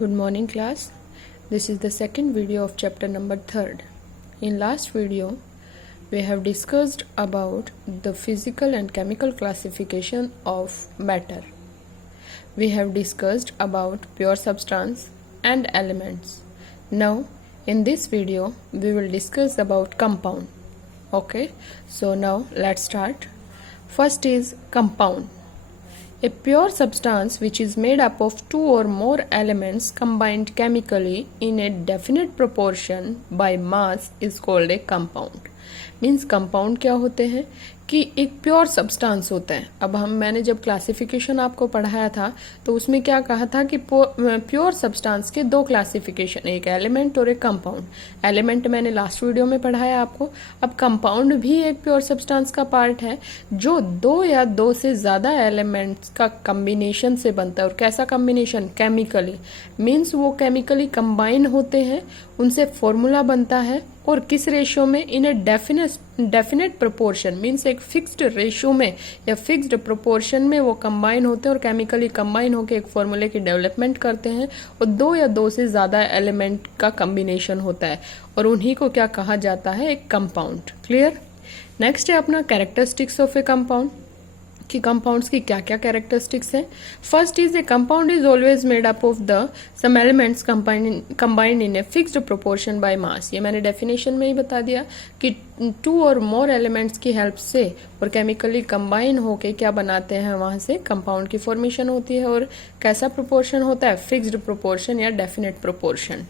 Good morning class. This is the second video of chapter number 3rd. In last video, we have discussed about the physical and chemical classification of matter. We have discussed about pure substance and elements. Now, in this video, we will discuss about compound. Okay, so now let's start. First is compound. A pure substance which is made up of two or more elements combined chemically in a definite proportion by mass is called a compound. Means compound क्या होते हैं कि एक pure substance होता है. अब मैंने जब क्लासिफिकेशन आपको पढ़ाया था तो उसमें क्या कहा था कि प्योर सब्सटेंस के दो क्लासिफिकेशन, एक एलिमेंट और एक कंपाउंड. एलिमेंट मैंने लास्ट वीडियो में पढ़ाया आपको. अब कंपाउंड भी एक प्योर सब्सटेंस का पार्ट है जो दो या दो से ज्यादा एलिमेंट्स का कम्बिनेशन से बनता है. और कैसा कम्बिनेशन? केमिकली. मीन्स वो केमिकली कंबाइन होते हैं, उनसे फॉर्मूला बनता है. और किस रेशियो में? इन ए डेफिनेट प्रोपोर्शन. मीन्स एक फिक्स्ड रेशियो में या फिक्स्ड प्रोपोर्शन में वो कंबाइन होते हैं और केमिकली कंबाइन होकर एक फॉर्मूले की डेवलपमेंट करते हैं. और दो या दो से ज्यादा एलिमेंट का कम्बिनेशन होता है और उन्हीं को क्या कहा जाता है? एक कंपाउंड. क्लियर? नेक्स्ट है अपना कैरेक्टरिस्टिक्स ऑफ ए कंपाउंड, कि कंपाउंड्स की क्या क्या कैरेक्टरिस्टिक्स हैं. First is a compound is always made up of the some elements combined in a fixed proportion by mass. ये मैंने डेफिनेशन में ही बता दिया कि टू और मोर एलिमेंट्स की हेल्प से और केमिकली कंबाइन होके क्या बनाते हैं, वहां से कंपाउंड की फॉर्मेशन होती है. और कैसा प्रोपोर्शन होता है? फिक्स्ड प्रोपोर्शन या डेफिनेट प्रोपोर्शन.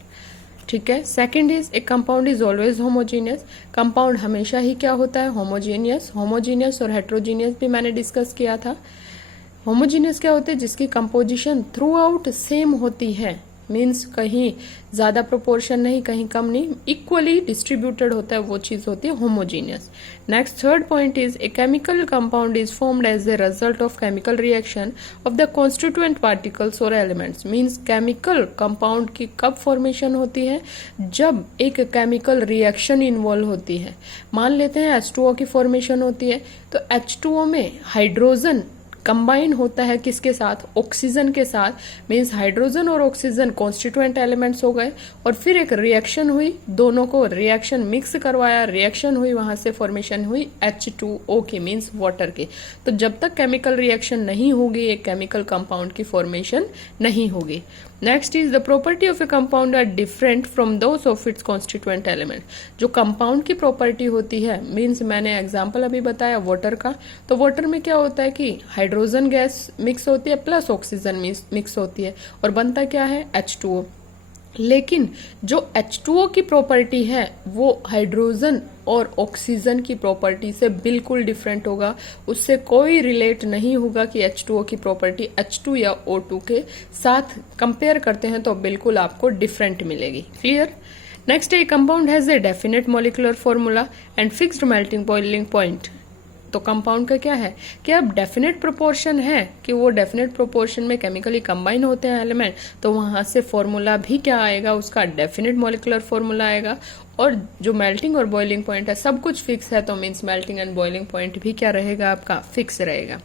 ठीक है. Second is a compound is always homogeneous. Compound हमेशा ही क्या होता है? होमोजीनियस. होमोजीनियस और हेट्रोजीनियस भी मैंने डिस्कस किया था. होमोजीनियस क्या होते हैं? जिसकी कंपोजिशन थ्रू आउट सेम होती है. मीन्स कहीं ज्यादा प्रोपोर्शन नहीं, कहीं कम नहीं, इक्वली डिस्ट्रीब्यूटेड होता है, वो चीज होती है homogeneous. Next third point is a chemical compound is formed as a result of chemical reaction of the constituent particles और एलिमेंट्स. मीन्स केमिकल कंपाउंड की कब फॉर्मेशन होती है? जब एक केमिकल रिएक्शन इन्वॉल्व होती है. मान लेते हैं H2O की फॉर्मेशन होती है तो H2O में हाइड्रोजन कंबाइन होता है किसके साथ? ऑक्सीजन के साथ. मीन्स हाइड्रोजन और ऑक्सीजन कॉन्स्टिट्यूएंट एलिमेंट्स हो गए और फिर एक रिएक्शन हुई, दोनों को रिएक्शन मिक्स करवाया, रिएक्शन हुई, वहां से फॉर्मेशन हुई H2O की, मीन्स वाटर की. तो जब तक केमिकल रिएक्शन नहीं होगी एक केमिकल कंपाउंड की फॉर्मेशन नहीं होगी. Next is the property of a compound are different from those of its constituent element. जो कंपाउंड की प्रॉपर्टी होती है, मीन्स मैंने एग्जांपल अभी बताया वाटर का, तो वाटर में क्या होता है कि हाइड्रोजन गैस मिक्स होती है प्लस ऑक्सीजन मिक्स होती है और बनता क्या है? H2O. लेकिन जो H2O की प्रॉपर्टी है वो हाइड्रोजन और ऑक्सीजन की प्रॉपर्टी से बिल्कुल डिफरेंट होगा. उससे कोई रिलेट नहीं होगा कि H2O की प्रॉपर्टी H2 या O2 के साथ कंपेयर करते हैं तो बिल्कुल आपको डिफरेंट मिलेगी. Clear? Next A compound has a definite molecular formula and fixed melting boiling point. तो कंपाउंड का क्या है कि अब डेफिनेट प्रोपोर्शन है कि वो डेफिनेट प्रोपोर्शन में केमिकली कंबाइन होते हैं एलिमेंट, तो वहां से फॉर्मूला भी क्या आएगा? उसका डेफिनेट मॉलिक्यूलर फॉर्मूला आएगा. और जो मेल्टिंग और बॉइलिंग पॉइंट है सब कुछ फिक्स है, तो means melting and boiling point भी क्या रहेगा? आपका फिक्स रहेगा.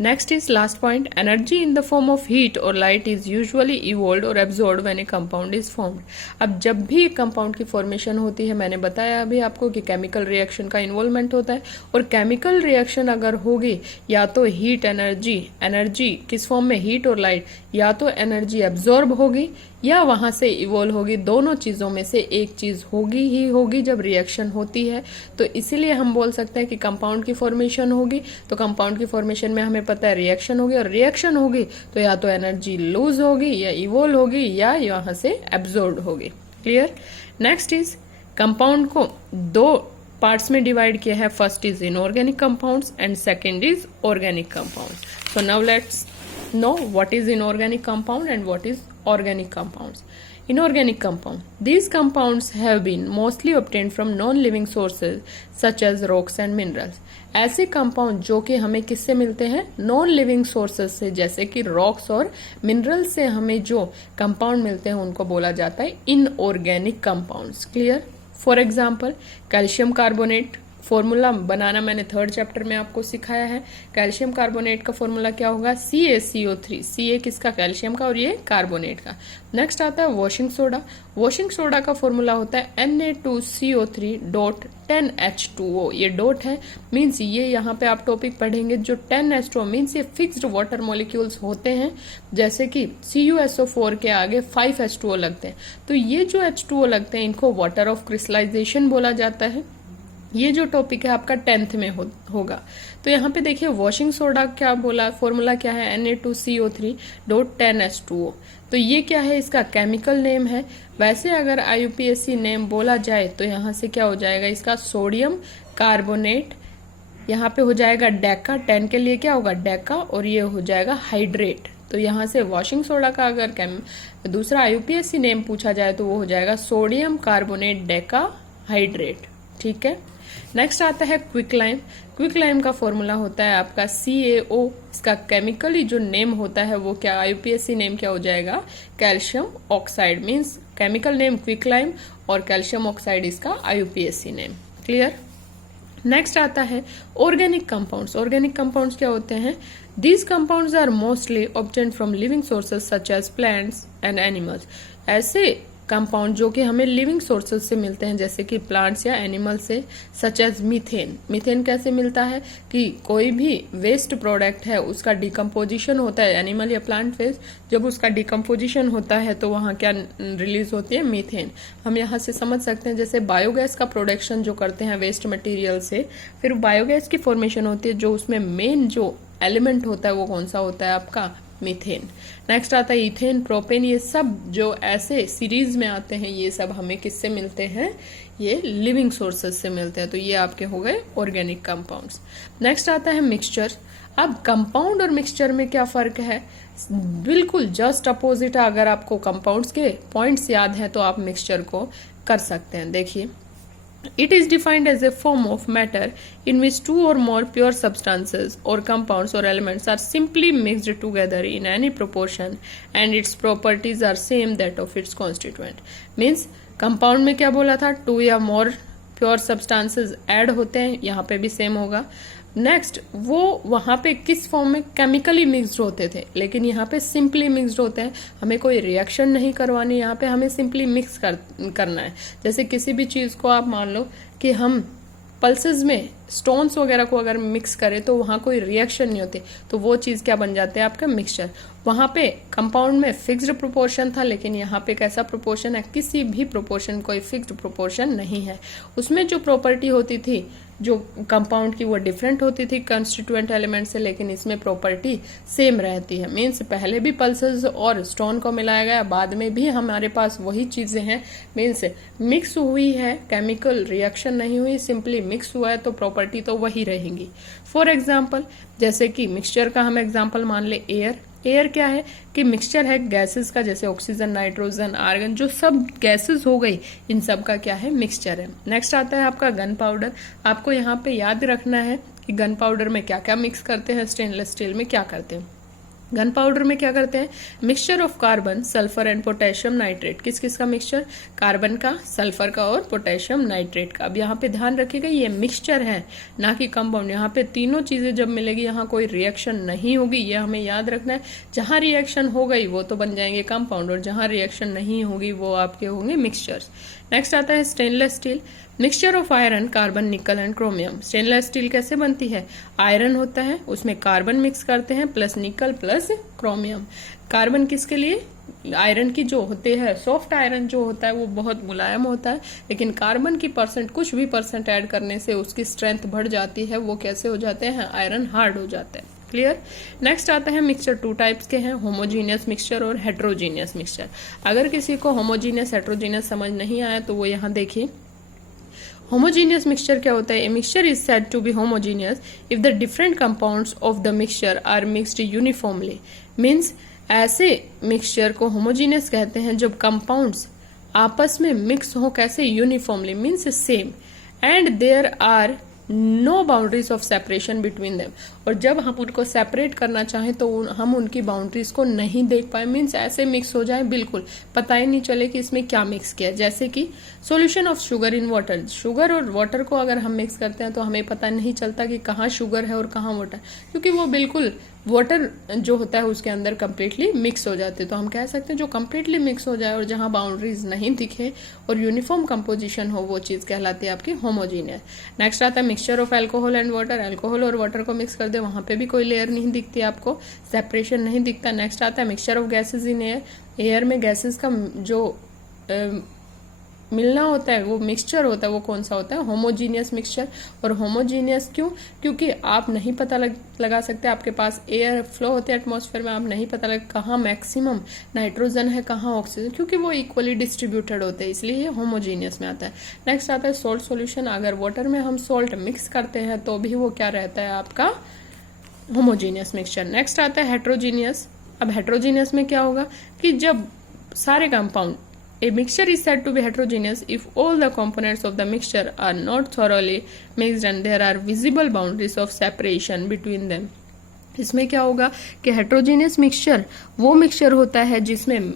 Next is last point. Energy in the form of heat और लाइट इज यूजुअली इवोल्व्ड और absorbed when A compound is formed. अब जब भी एक कंपाउंड की फॉर्मेशन होती है, मैंने बताया अभी आपको कि केमिकल रिएक्शन का इन्वॉल्वमेंट होता है. और केमिकल रिएक्शन अगर होगी या तो हीट एनर्जी किस फॉर्म में? हीट और लाइट. या तो एनर्जी एब्जॉर्ब होगी या वहां से इवॉल्व होगी. दोनों चीजों में से एक चीज होगी ही होगी जब रिएक्शन होती है. तो इसीलिए हम बोल सकते हैं कि कंपाउंड की फॉर्मेशन होगी तो कंपाउंड की फॉर्मेशन में हमें पता है रिएक्शन होगी, और रिएक्शन होगी तो या तो एनर्जी लूज होगी या इवॉल्व होगी या वहां से एब्जॉर्ब होगी. क्लियर? नेक्स्ट इज कंपाउंड को दो पार्ट्स में डिवाइड किया है. First is inorganic compounds and second is organic compound. So now let's know what is inorganic compound and what is organic compounds. Inorganic compound. These compounds have been mostly obtained from non-living sources such as rocks and minerals. ऐसे compound जो कि हमें किससे मिलते हैं? Non living sources से, जैसे कि रॉक्स और मिनरल से हमें जो कंपाउंड मिलते हैं उनको बोला जाता है inorganic compounds. Clear? For example calcium carbonate, formula बनाना मैंने थर्ड चैप्टर में आपको सिखाया है। कैल्शियम कार्बोनेट का फॉर्मूला क्या होगा, CaCO3। Ca किसका, कैल्शियम का, और ये कार्बोनेट का। नेक्स्ट आता है वॉशिंग सोडा। वॉशिंग सोडा का फॉर्मूला होता है Na2CO3.10H2O। ये डॉट है, मीन्स ये यहाँ पे आप टॉपिक पढ़ेंगे जो 10H2O मीन्स ये फिक्स्ड वाटर मॉलिक्यूल्स होते हैं, जैसे कि CuSO4 के आगे 5H2O लगते हैं। तो ये जो H2O लगते हैं इनको वाटर ऑफ क्रिस्टलाइजेशन बोला जाता है। ये जो टॉपिक है आपका 10th में होगा। तो यहाँ पे देखिए वॉशिंग सोडा क्या बोला, फॉर्मूला क्या है, Na2CO3.10H2O। तो ये क्या है, इसका केमिकल नेम है। वैसे अगर IUPAC नेम बोला जाए तो यहाँ से क्या हो जाएगा, इसका सोडियम कार्बोनेट, यहाँ पे हो जाएगा डेका, 10 के लिए क्या होगा डेका, और ये हो जाएगा हाइड्रेट। तो यहाँ से वॉशिंग सोडा का अगर दूसरा IUPAC नेम पूछा जाए तो वो हो जाएगा सोडियम कार्बोनेट डेका हाइड्रेट। ठीक है। नेक्स्ट आता है क्विकलाइम। क्विकलाइम का फॉर्मूला होता है आपका CaO। इसका केमिकली जो नेम होता है वो क्या, IUPAC नेम क्या हो जाएगा, calcium oxide. Means chemical name quicklime और कैल्शियम ऑक्साइड इसका IUPAC नेम। क्लियर। नेक्स्ट आता है ऑर्गेनिक कंपाउंड्स। ऑर्गेनिक कंपाउंड्स क्या होते हैं, these compounds are mostly obtained from living sources such as plants and animals. ऐसे कंपाउंड जो कि हमें लिविंग सोर्सेज से मिलते हैं, जैसे कि प्लांट्स या एनिमल से, सच एज मीथेन। मीथेन कैसे मिलता है कि कोई भी वेस्ट प्रोडक्ट है उसका डिकम्पोजिशन होता है, एनिमल या प्लांट वेस्ट, जब उसका डिकम्पोजिशन होता है तो वहाँ क्या रिलीज होती है, मीथेन। हम यहाँ से समझ सकते हैं जैसे बायोगैस का प्रोडक्शन जो करते हैं वेस्ट मटेरियल से, फिर बायोगैस की फॉर्मेशन होती है, जो उसमें मेन जो एलिमेंट होता है वो कौन सा होता है आपका, मीथेन। नेक्स्ट आता है इथेन, प्रोपेन। ये सब जो ऐसे सीरीज में आते हैं ये सब हमें किससे मिलते हैं, ये लिविंग सोर्सेज से मिलते हैं। तो ये आपके हो गए ऑर्गेनिक कंपाउंड्स। नेक्स्ट आता है मिक्सचर। अब कंपाउंड और मिक्सचर में क्या फर्क है, बिल्कुल जस्ट अपोजिट है। अगर आपको कंपाउंड्स के पॉइंट्स याद है तो आप मिक्सचर को कर सकते हैं। देखिए, it is defined as a form of matter in which two or more pure substances or compounds or elements are simply mixed together in any proportion and its properties are same that of its constituent. Means compound में क्या बोला था, two या more pure substances add होते हैं, यहाँ पे भी same होगा। नेक्स्ट वो वहां पे किस फॉर्म में केमिकली मिक्स्ड होते थे, लेकिन यहाँ पे सिंपली मिक्स्ड होते हैं। हमें कोई रिएक्शन नहीं करवानी, यहाँ पे हमें सिंपली मिक्स करना है। जैसे किसी भी चीज को आप मान लो कि हम पल्सेस में स्टोन्स वगैरह को अगर मिक्स करें तो वहां कोई रिएक्शन नहीं होती, तो वो चीज क्या बन जाते हैं आपका, मिक्सचर। वहां पे कंपाउंड में फिक्स्ड प्रोपोर्शन था, लेकिन यहाँ पे कैसा प्रोपोर्शन है, किसी भी प्रोपोर्शन कोई फिक्स्ड प्रोपोर्शन नहीं है। उसमें जो प्रॉपर्टी होती थी जो कंपाउंड की वो डिफरेंट होती थी कंस्टिट्यूएंट एलिमेंट से, लेकिन इसमें प्रॉपर्टी सेम रहती है। मीन्स पहले भी पल्सेस और स्टोन को मिलाया गया, बाद में भी हमारे पास वही चीजें हैं। मीन्स मिक्स हुई है, केमिकल रिएक्शन नहीं हुई, सिंपली मिक्स हुआ है तो प्रॉपर्टी तो वही रहेंगी। फॉर एग्जाम्पल, जैसे कि मिक्सचर का हम एग्जाम्पल मान ले एयर। एयर क्या है कि मिक्सचर है गैसेस का, जैसे ऑक्सीजन, नाइट्रोजन, आर्गन, जो सब गैसेस हो गई, इन सब का क्या है, मिक्सचर है। नेक्स्ट आता है आपका गन पाउडर। आपको यहाँ पे याद रखना है कि गन पाउडर में क्या क्या मिक्स करते हैं, स्टेनलेस स्टील में क्या करते हैं। गन पाउडर में क्या करते हैं, mixture of carbon, sulphur and potassium nitrate. किस किस का मिक्सचर, कार्बन का, सल्फर का और पोटेशियम नाइट्रेट का। अब यहाँ पे ध्यान रखिएगा ये मिक्सचर है ना कि कंपाउंड। यहाँ पे तीनों चीजें जब मिलेगी यहाँ कोई रिएक्शन नहीं होगी, ये हमें याद रखना है। जहां रिएक्शन हो गई वो तो बन जाएंगे कंपाउंड, और जहां रिएक्शन नहीं होगी वो आपके होंगे मिक्सचर्स। नेक्स्ट आता है stainless steel. Mixture of iron, carbon, निकल एंड क्रोमियम। स्टेनलेस स्टील कैसे बनती है, आयरन होता है, उसमें कार्बन मिक्स करते हैं plus nickel plus chromium. Carbon किसके लिए, आयरन की जो होते हैं, सॉफ्ट आयरन जो होता है वो बहुत मुलायम होता है, लेकिन कार्बन की परसेंट कुछ भी परसेंट ऐड करने से उसकी स्ट्रेंथ बढ़ जाती है, वो कैसे हो जाते हैं, आयरन हार्ड हो जाता है। क्लियर। नेक्स्ट आता है मिक्सचर, टू टाइप्स के हैं, होमोजीनियस मिक्सचर और हेट्रोजीनियस मिक्सचर। अगर किसी को होमोजीनियस हेट्रोजीनियस समझ नहीं आया तो वो यहाँ देखिए। होमोजीनियस मिक्सचर क्या होता है, a mixture is said to be homogeneous if the different compounds of the mixture are mixed uniformly. Means ऐसे मिक्सचर को होमोजीनियस कहते हैं जब कंपाउंड्स आपस में मिक्स हो, कैसे, uniformly, means same, and there are no boundaries of separation between them, और जब हम उनको सेपरेट करना चाहें तो हम उनकी बाउंड्रीज को नहीं देख पाए, मीन्स ऐसे मिक्स हो जाए बिल्कुल पता ही नहीं चले कि इसमें क्या मिक्स किया। जैसे कि solution of sugar in water, sugar और वाटर को अगर हम मिक्स करते हैं तो हमें पता नहीं चलता कि कहाँ शुगर है और कहाँ वाटर, क्योंकि वो बिल्कुल वाटर जो होता है उसके अंदर कंप्लीटली मिक्स हो जाते हैं। तो हम कह सकते हैं जो कंप्लीटली मिक्स हो जाए और जहां बाउंड्रीज नहीं दिखे और यूनिफॉर्म कंपोजिशन हो, वो चीज कहलाती है आपकी होमोजीनियस। नेक्स्ट आता है mixture of alcohol and water, alcohol और वाटर को मिक्स कर दे, वहां पे भी कोई लेयर नहीं दिखती आपको, सेपरेशन नहीं दिखता। नेक्स्ट आता है mixture of gases in air, air में गैसेज का जो मिलना होता है वो मिक्सचर होता है, वो कौन सा होता है, होमोजीनियस मिक्सचर। और होमोजीनियस क्यों, क्योंकि आप नहीं पता लगा सकते, आपके पास एयर फ्लो होते हैं एटमॉस्फेयर में, आप नहीं पता लगा कहाँ मैक्सिमम नाइट्रोजन है कहाँ ऑक्सीजन, क्योंकि वो इक्वली डिस्ट्रीब्यूटेड होते हैं, इसलिए ये होमोजीनियस में आता है। नेक्स्ट आता है सॉल्ट सॉल्यूशन, अगर वाटर में हम सॉल्ट मिक्स करते हैं तो भी वो क्या रहता है आपका होमोजीनियस मिक्सचर। नेक्स्ट आता है हेट्रोजीनियस। अब हेट्रोजीनियस में क्या होगा कि जब सारे compound, a mixture is said to be heterogeneous if all the components of the mixture are not thoroughly mixed and there are visible boundaries of separation between them। इसमें क्या होगा कि हेट्रोजीनियस मिक्सचर वो मिक्सचर होता है जिसमें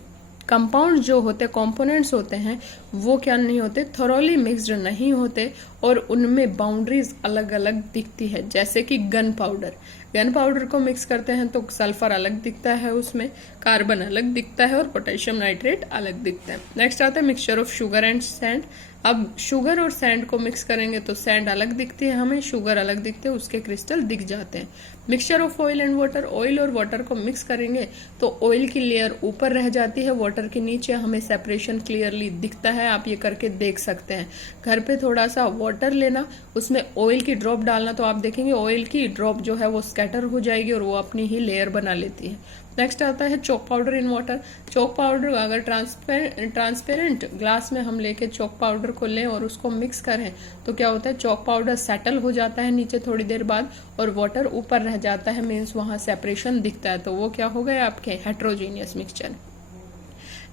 compound जो होते कंपोनेंट्स होते हैं वो क्या नहीं होते, थोरोली मिक्स्ड नहीं होते और उनमें बाउंड्रीज अलग अलग दिखती है। जैसे कि गन पाउडर को मिक्स करते हैं तो सल्फर अलग दिखता है, उसमें कार्बन अलग दिखता है और पोटेशियम नाइट्रेट अलग दिखता है। नेक्स्ट आता है mixture of sugar and sand. अब शुगर और सैंड को मिक्स करेंगे तो सैंड अलग दिखती है हमें, शुगर अलग दिखते हैं, उसके क्रिस्टल दिख जाते हैं। Mixture of oil and water, oil और वाटर को मिक्स करेंगे तो ऑयल की लेयर ऊपर रह जाती है, वाटर के नीचे हमें सेपरेशन क्लियरली दिखता है, आप ये करके देख सकते हैं। घर पे थोड़ा सा वाटर लेना, उसमें ऑयल की ड्रॉप डालना, तो आप देखेंगे ऑयल की ड्रॉप जो है वो स्कैटर हो जाएगी और वो अपनी ही लेयर बना लेती है। नेक्स्ट आता है chalk powder in water. Chalk powder अगर ट्रांसपेरेंट ग्लास में हम लेके चॉक पाउडर को लें और उसको मिक्स करें तो क्या होता है, चॉक पाउडर सेटल हो जाता है नीचे थोड़ी देर बाद और वाटर ऊपर रह जाता है, मीन्स वहां सेपरेशन दिखता है, तो वो क्या हो गया आपके हेट्रोजीनियस मिक्सचर।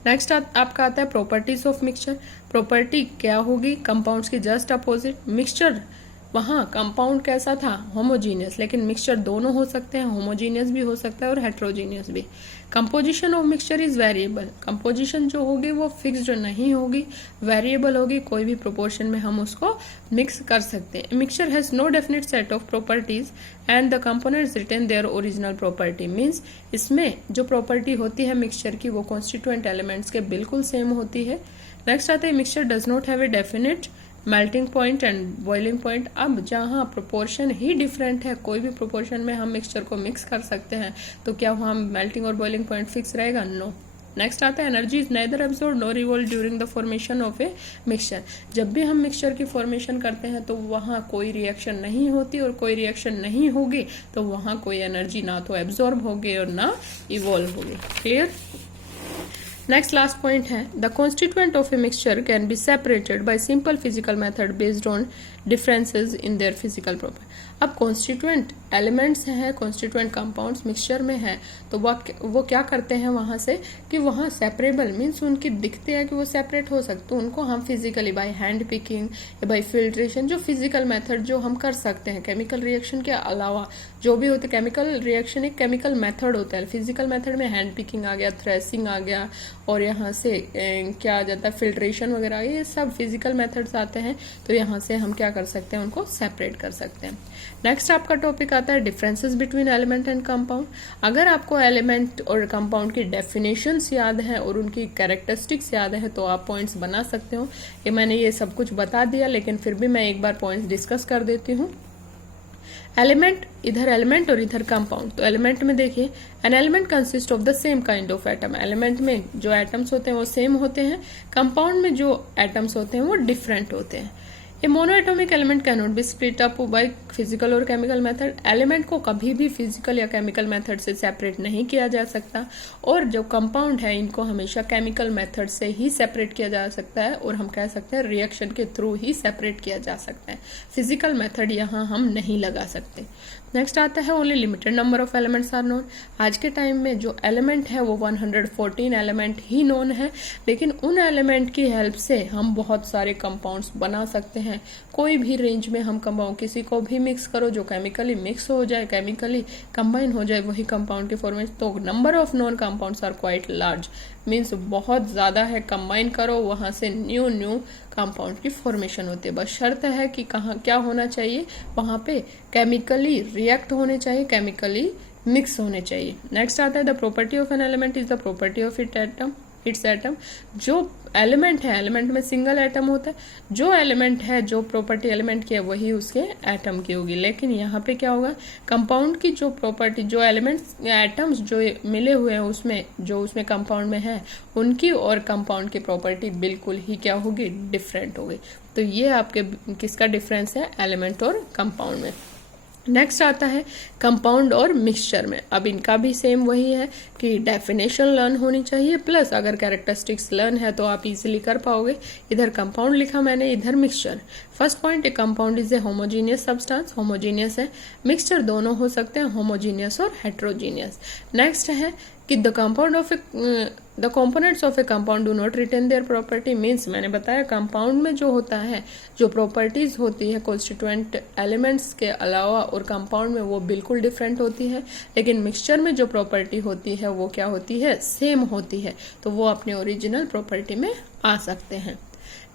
नेक्स्ट आपका आता है प्रॉपर्टीज ऑफ मिक्सचर। प्रॉपर्टी क्या होगी, कंपाउंड्स की जस्ट अपोजिट। मिक्सचर वहां कंपाउंड कैसा था, होमोजीनियस, लेकिन मिक्सचर दोनों हो सकते हैं, होमोजीनियस भी हो सकता है और हेट्रोजीनियस भी। Composition of mixture is variable, composition जो होगी वो फिक्स्ड नहीं होगी, वेरिएबल होगी, कोई भी प्रोपोर्शन में हम उसको मिक्स कर सकते हैं। Mixture has no definite set of properties and the components retain their original property, means इसमें जो प्रॉपर्टी होती है मिक्सचर की वो कॉन्स्टिट्यूएंट एलिमेंट्स के बिल्कुल सेम होती है। नेक्स्ट आता है mixture does not have a definite melting point and boiling point. अब जहां प्रोपोर्शन ही डिफरेंट है, कोई भी प्रोपोर्शन में हम मिक्सचर को मिक्स कर सकते हैं, तो क्या वहां मेल्टिंग और बॉइलिंग पॉइंट फिक्स रहेगा, नो। नेक्स्ट आता है energy is nether absorbed nor revolve during the formation of a mixture. जब भी हम मिक्सचर की फॉर्मेशन करते हैं तो वहां कोई रिएक्शन नहीं होती और कोई रिएक्शन नहीं होगी तो वहां कोई एनर्जी ना तो एब्सॉर्ब होगी और ना इवॉल्व होगी। क्लियर। नेक्स्ट लास्ट पॉइंट है the constituent of a mixture can be separated by simple physical method based on differences in their physical property. अब कॉन्स्टिट्यूएंट एलिमेंट्स हैं, कॉन्स्टिट्यूएंट कंपाउंड्स मिक्सचर में है तो वो क्या करते हैं वहां से कि वहां सेपरेबल मीन्स उनकी दिखते हैं कि वो सेपरेट हो सकते, तो उनको हम फिजिकली बाय हैंड पिकिंग या बाय फिल्ट्रेशन, जो फिजिकल मेथड जो हम कर सकते हैं केमिकल रिएक्शन के अलावा जो भी होते, केमिकल रिएक्शन एक केमिकल मेथड होता है, फिजिकल मेथड में हैंड पिकिंग आ गया, थ्रेसिंग आ गया और यहाँ से क्या आ जाता है फिल्ट्रेशन वगैरह, ये सब फिजिकल मेथड्स आते हैं, तो यहाँ से हम क्या कर सकते हैं, उनको सेपरेट कर सकते हैं। नेक्स्ट आपका टॉपिक आता है differences between element and compound. अगर आपको एलिमेंट और कंपाउंड की डेफिनेशंस याद है और उनकी कैरेक्टरिस्टिक्स याद है तो आप पॉइंट्स बना सकते हो। ये मैंने ये सब कुछ बता दिया लेकिन फिर भी मैं एक बार पॉइंट्स डिस्कस कर देती हूँ। एलिमेंट, इधर एलिमेंट और इधर कंपाउंड। तो एलिमेंट में देखिए an element consist of the same kind of atom. Element में जो एटम्स होते हैं वो सेम होते हैं, कंपाउंड में जो एटम्स होते हैं वो डिफरेंट होते हैं। A monoatomic element can not be split up by physical और केमिकल मेथड। एलिमेंट को कभी भी फिजिकल या केमिकल मेथड से सेपरेट नहीं किया जा सकता और जो कंपाउंड है इनको हमेशा केमिकल मेथड से ही सेपरेट किया जा सकता है और हम कह सकते हैं रिएक्शन के थ्रू ही सेपरेट किया जा सकता है, फिजिकल मेथड यहाँ हम नहीं लगा सकते। नेक्स्ट आता है only limited number of elements are known. आज के टाइम में जो एलिमेंट है वो 114 एलिमेंट ही नोन है, लेकिन उन एलिमेंट की हेल्प से हम बहुत सारे कंपाउंड्स बना सकते हैं, कोई भी रेंज में हम कंपाउंड किसी को भी मिक्स करो जो केमिकली मिक्स हो जाए, केमिकली कंबाइन हो जाए, वही कंपाउंड की फॉर्मेशन। तो number of known compounds are quite large, means बहुत ज्यादा है, कंबाइन करो वहां से न्यू कंपाउंड की फॉर्मेशन होती है। बस शर्त है कि कहाँ क्या होना चाहिए, वहां पे केमिकली रिएक्ट होने चाहिए, केमिकली मिक्स होने चाहिए। नेक्स्ट आता है the property of an element is the property of its atom. जो एलिमेंट है, एलिमेंट में सिंगल एटम होता है, जो एलिमेंट है, जो प्रॉपर्टी एलिमेंट की है वही उसके एटम की होगी। लेकिन यहाँ पे क्या होगा, कंपाउंड की जो प्रॉपर्टी, जो एलिमेंट्स एटम्स जो मिले हुए हैं उसमें, जो उसमें कंपाउंड में है, उनकी और कंपाउंड की प्रॉपर्टी बिल्कुल ही क्या होगी, डिफरेंट होगी। तो ये आपके किसका डिफरेंस है, एलिमेंट और कंपाउंड में। नेक्स्ट आता है कंपाउंड और मिक्सचर में। अब इनका भी सेम वही है कि डेफिनेशन लर्न होनी चाहिए, प्लस अगर कैरेक्टरिस्टिक्स लर्न है तो आप इजीली कर पाओगे। इधर कंपाउंड लिखा मैंने, इधर mixture. First point, A compound is a homogeneous substance, homogeneous है। मिक्सचर दोनों हो सकते हैं, होमोजीनियस और हेट्रोजीनियस। नेक्स्ट है कि the components of a compound do not retain their property, means मैंने बताया कंपाउंड में जो होता है, जो प्रॉपर्टीज होती है कॉन्स्टिट्यूएंट एलिमेंट्स के अलावा और कंपाउंड में, वो बिल्कुल डिफरेंट होती है। लेकिन मिक्सचर में जो प्रॉपर्टी होती है वो क्या होती है, सेम होती है, तो वो अपने ओरिजिनल प्रॉपर्टी में आ सकते हैं।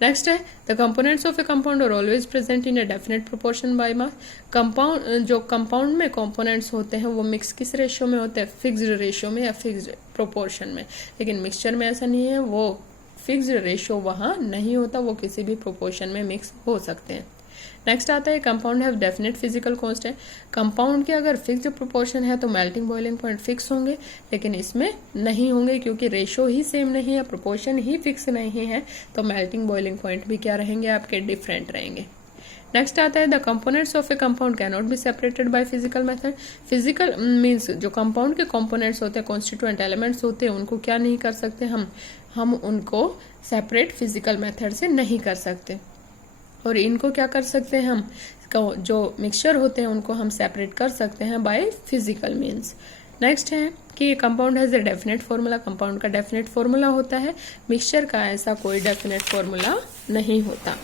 नेक्स्ट है the components of a compound are always present in a definite proportion by mass. Compound, जो कंपाउंड में कंपोनेंट्स होते हैं वो मिक्स किस रेशियो में होते हैं, फिक्स्ड रेशियो में या फिक्स्ड प्रोपोर्शन में। लेकिन मिक्सचर में ऐसा नहीं है, वो फिक्स्ड रेशियो वहां नहीं होता, वो किसी भी प्रोपोर्शन में मिक्स हो सकते हैं। नेक्स्ट आता है compound have definite physical constant. Compound के अगर फिक्स्ड प्रोपोर्शन है तो मेल्टिंग बॉइलिंग पॉइंट फिक्स होंगे, लेकिन इसमें नहीं होंगे क्योंकि रेशियो ही सेम नहीं है, प्रोपोर्शन ही फिक्स नहीं है, तो मेल्टिंग बॉइलिंग पॉइंट भी क्या रहेंगे आपके, डिफरेंट रहेंगे। नेक्स्ट आता है the components of a compound can not be separated by physical method. Physical means जो कंपाउंड के कंपोनेंट्स होते हैं, कॉन्स्टिट्यूएंट एलिमेंट्स होते हैं, उनको क्या नहीं कर सकते हम उनको सेपरेट फिजिकल मेथड से नहीं कर सकते। और इनको क्या कर सकते हैं हम, जो मिक्सचर होते हैं उनको हम सेपरेट कर सकते हैं बाय फिजिकल मीन्स। नेक्स्ट है कि compound has a definite formula. Compound का डेफिनेट फॉर्मूला होता है, मिक्सचर का ऐसा कोई डेफिनेट फॉर्मूला नहीं होता।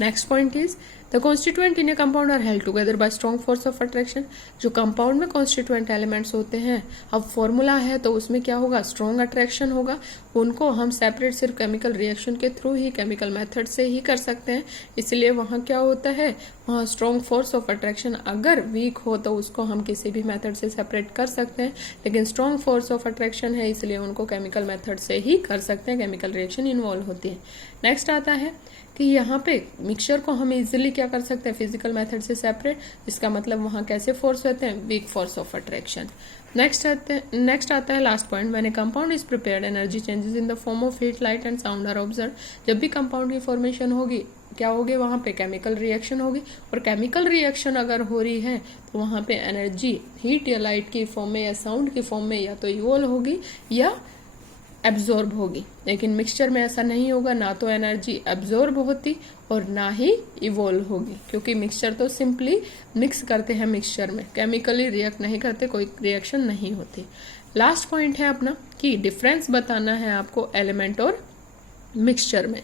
Next point is the constituent in a compound are held together by strong force of attraction. जो कंपाउंड में कॉन्स्टिट्यूएंट एलिमेंट्स होते हैं, अब फॉर्मूला है तो उसमें क्या होगा, स्ट्रॉन्ग अट्रैक्शन होगा। उनको हम सेपरेट सिर्फ केमिकल रिएक्शन के थ्रू ही, केमिकल मेथड से ही कर सकते हैं, इसलिए वहां क्या होता है, वहां स्ट्रॉन्ग फोर्स ऑफ अट्रैक्शन अगर वीक हो तो उसको हम किसी भी मेथड से सेपरेट कर सकते हैं, लेकिन स्ट्रॉन्ग फोर्स ऑफ अट्रैक्शन है इसलिए उनको केमिकल मेथड से ही कर सकते हैं, केमिकल रिएक्शन इन्वॉल्व होती है। नेक्स्ट आता है कि यहाँ पे मिक्सचर को हम इजीली क्या कर सकते हैं, फिजिकल मेथड से सेपरेट। इसका मतलब वहां कैसे फोर्स होते हैं, weak force of attraction. Next आता है लास्ट पॉइंट, मैंने compound is prepared energy changes in the form of heat, light and sound are observe. जब भी कंपाउंड की फॉर्मेशन होगी क्या होगी, वहां पे केमिकल रिएक्शन होगी, और केमिकल रिएक्शन अगर हो रही है तो वहां पे एनर्जी हीट या लाइट की फॉर्म में या साउंड की फॉर्म में या तो इवॉल्व होगी या एब्जॉर्ब होगी। लेकिन मिक्सचर में ऐसा नहीं होगा, ना तो एनर्जी एब्जॉर्ब होती और ना ही इवॉल्व होगी, क्योंकि मिक्सचर तो सिंपली मिक्स करते हैं, मिक्सचर में केमिकली रिएक्ट नहीं करते, कोई रिएक्शन नहीं होती। लास्ट पॉइंट है अपना कि डिफरेंस बताना है आपको एलिमेंट और मिक्सचर में।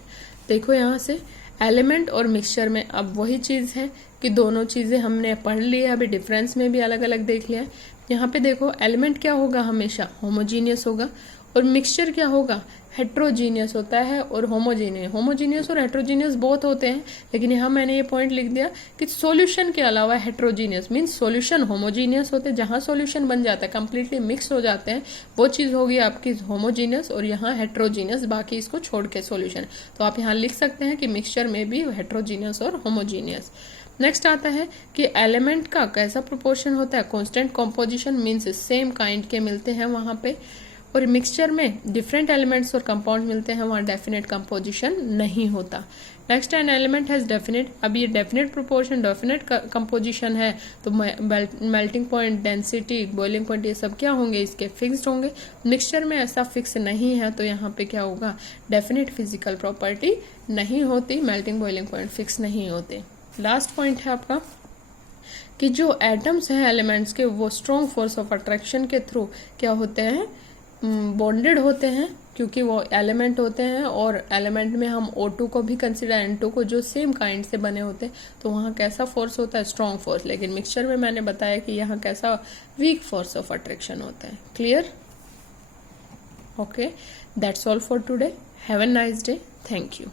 देखो यहाँ से एलिमेंट और मिक्सचर में अब वही चीज है कि दोनों चीजें हमने पढ़ ली है, अभी डिफरेंस में भी अलग अलग देख लिया है। यहाँ पे देखो एलिमेंट क्या होगा, हमेशा होमोजीनियस होगा, और मिक्सचर क्या होगा, हेट्रोजीनियस होता है और होमोजीनियस और हेट्रोजीनियस बहुत होते हैं, लेकिन यहाँ मैंने ये पॉइंट लिख दिया कि सॉल्यूशन के अलावा हेट्रोजीनियस मीन्स सॉल्यूशन होमोजीनियस होते हैं, जहां सॉल्यूशन बन जाता है कंप्लीटली मिक्स हो जाते हैं, वो चीज होगी आपकी होमोजीनियस, और यहाँ हेट्रोजीनियस, बाकी इसको छोड़ के सॉल्यूशन। तो आप यहाँ लिख सकते हैं कि मिक्सचर में भी हेट्रोजीनियस और होमोजीनियस। नेक्स्ट आता है कि एलिमेंट का कैसा प्रोपोर्शन होता है, constant composition means same kind के मिलते हैं वहां पे, और मिक्सचर में डिफरेंट एलिमेंट्स और कंपाउंड मिलते हैं, वहां डेफिनेट कंपोजिशन नहीं होता। Next an element has definite, अब ये डेफिनेट प्रोपोर्शन, डेफिनेट कंपोजिशन है तो melting point, density, boiling point, ये सब क्या होंगे, इसके फिक्स्ड होंगे। मिक्सचर में ऐसा फिक्स नहीं है, तो यहाँ पे क्या होगा, डेफिनेट फिजिकल प्रॉपर्टी नहीं होती, मेल्टिंग बॉइलिंग पॉइंट फिक्स नहीं होते। लास्ट पॉइंट है आपका कि जो एटम्स हैं एलिमेंट्स के, वो स्ट्रॉन्ग फोर्स ऑफ अट्रैक्शन के थ्रू क्या होते हैं, बॉन्डेड होते हैं क्योंकि वो एलिमेंट होते हैं, और एलिमेंट में हम O2 को भी कंसिडर, N2 को, जो सेम काइंड से बने होते हैं, तो वहाँ कैसा फोर्स होता है, स्ट्रॉन्ग फोर्स। लेकिन मिक्सचर में मैंने बताया कि यहाँ कैसा वीक फोर्स ऑफ अट्रैक्शन होता है। Clear? Okay, that's all for today. Have a nice day. Thank you.